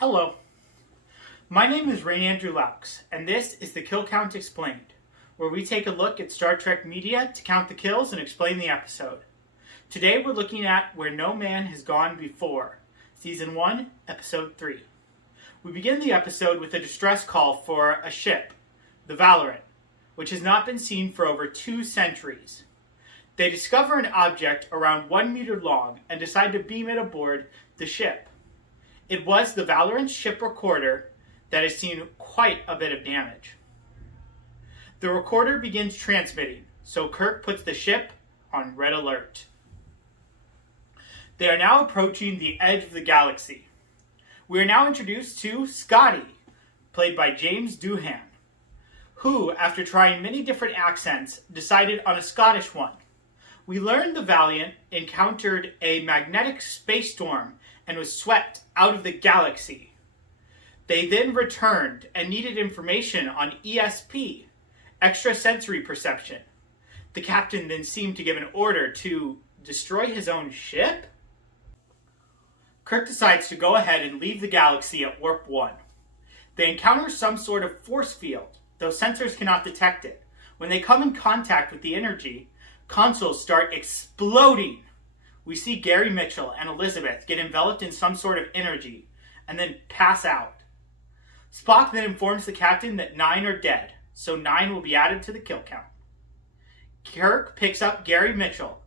Hello, my name is Rain Andrew Laux, and this is the Kill Count Explained, where we take a look at Star Trek media to count the kills and explain the episode. Today we're looking at Where No Man Has Gone Before, Season 1, Episode 3. We begin the episode with a distress call for a ship, the Valorant, which has not been seen for over 2 centuries. They discover an object around 1 meter long and decide to beam it aboard the ship. It was the Valorant ship recorder that has seen quite a bit of damage. The recorder begins transmitting, so Kirk puts the ship on red alert. They are now approaching the edge of the galaxy. We are now introduced to Scotty, played by James Doohan, who, after trying many different accents, decided on a Scottish one. We learned the Valiant encountered a magnetic space storm and was swept out of the galaxy. They then returned and needed information on ESP, extrasensory perception. The captain then seemed to give an order to destroy his own ship? Kirk decides to go ahead and leave the galaxy at Warp 1. They encounter some sort of force field, though sensors cannot detect it. When they come in contact with the energy, consoles start exploding. We see Gary Mitchell and Elizabeth get enveloped in some sort of energy and then pass out. Spock then informs the captain that 9 are dead, so 9 will be added to the kill count. Kirk picks up Gary Mitchell,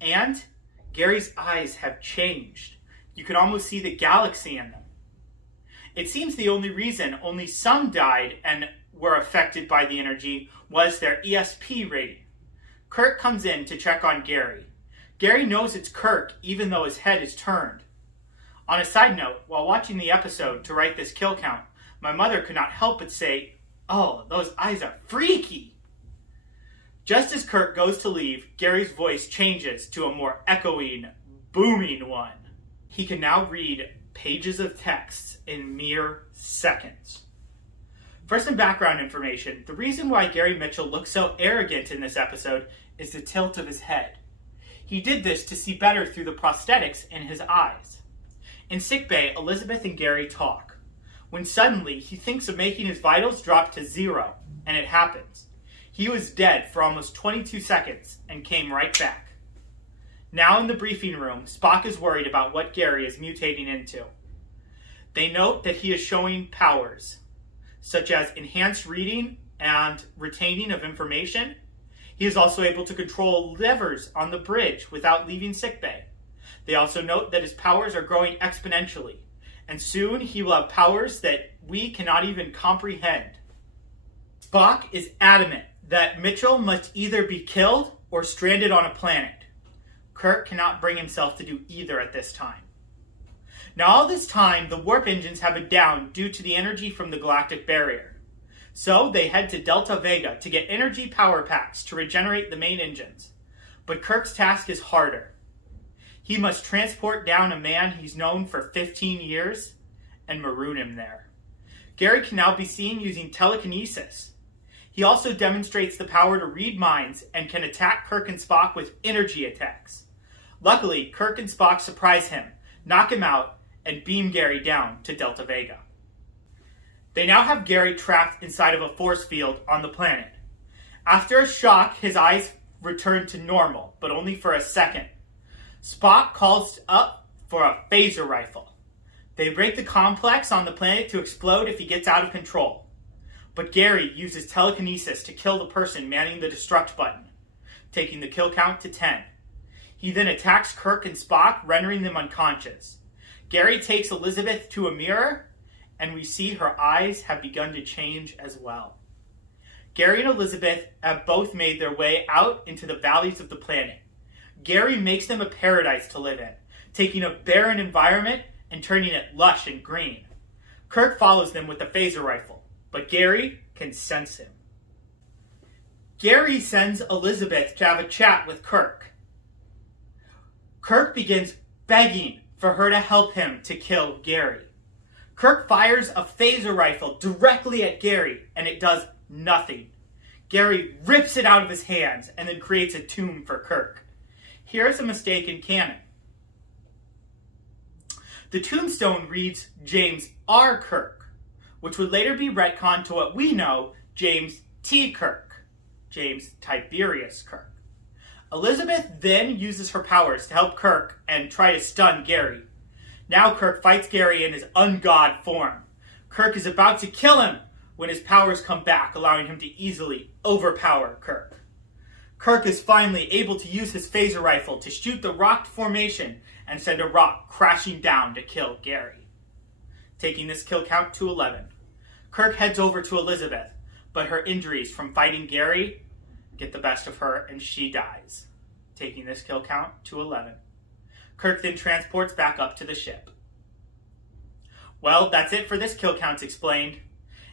and Gary's eyes have changed. You can almost see the galaxy in them. It seems the only reason only some died and were affected by the energy was their ESP rating. Kirk comes in to check on Gary. Gary knows it's Kirk, even though his head is turned. On a side note, while watching the episode to write this kill count, my mother could not help but say, "Oh, those eyes are freaky!" Just as Kirk goes to leave, Gary's voice changes to a more echoing, booming one. He can now read pages of text in mere seconds. For some background information, the reason why Gary Mitchell looks so arrogant in this episode is the tilt of his head. He did this to see better through the prosthetics in his eyes. In sickbay, Elizabeth and Gary talk, when suddenly he thinks of making his vitals drop to 0, and it happens. He was dead for almost 22 seconds and came right back. Now in the briefing room, Spock is worried about what Gary is mutating into. They note that he is showing powers, such as enhanced reading and retaining of information. He is also able to control levers on the bridge without leaving sickbay. They also note that his powers are growing exponentially, and soon he will have powers that we cannot even comprehend. Spock is adamant that Mitchell must either be killed or stranded on a planet. Kirk cannot bring himself to do either at this time. Now all this time, the warp engines have been down due to the energy from the galactic barrier. So they head to Delta Vega to get energy power packs to regenerate the main engines. But Kirk's task is harder. He must transport down a man he's known for 15 years and maroon him there. Gary can now be seen using telekinesis. He also demonstrates the power to read minds and can attack Kirk and Spock with energy attacks. Luckily, Kirk and Spock surprise him, knock him out, and beam Gary down to Delta Vega. They now have Gary trapped inside of a force field on the planet. After a shock, his eyes return to normal, but only for a second. Spock calls up for a phaser rifle. They break the complex on the planet to explode if he gets out of control. But Gary uses telekinesis to kill the person manning the destruct button, taking the kill count to 10. He then attacks Kirk and Spock, rendering them unconscious. Gary takes Elizabeth to a mirror, and we see her eyes have begun to change as well. Gary and Elizabeth have both made their way out into the valleys of the planet. Gary makes them a paradise to live in, taking a barren environment and turning it lush and green. Kirk follows them with a phaser rifle, but Gary can sense him. Gary sends Elizabeth to have a chat with Kirk. Kirk begins begging for her to help him to kill Gary. Kirk fires a phaser rifle directly at Gary, and it does nothing. Gary rips it out of his hands and then creates a tomb for Kirk. Here's a mistake in canon. The tombstone reads James R. Kirk, which would later be retconned to what we know, James T. Kirk, James Tiberius Kirk. Elizabeth then uses her powers to help Kirk and try to stun Gary. Now Kirk fights Gary in his ungod form. Kirk is about to kill him when his powers come back, allowing him to easily overpower Kirk. Kirk is finally able to use his phaser rifle to shoot the rocked formation and send a rock crashing down to kill Gary. Taking this kill count to 11. Kirk heads over to Elizabeth, but her injuries from fighting Gary get the best of her and she dies. Taking this kill count to 11. Kirk then transports back up to the ship. Well, that's it for this kill counts explained.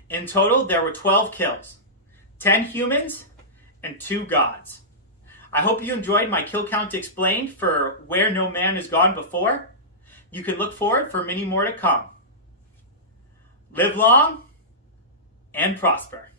In total, there were 12 kills. 10 humans and 2 gods. I hope you enjoyed my kill count explained for Where No Man Has Gone Before. You can look forward for many more to come. Live long and prosper.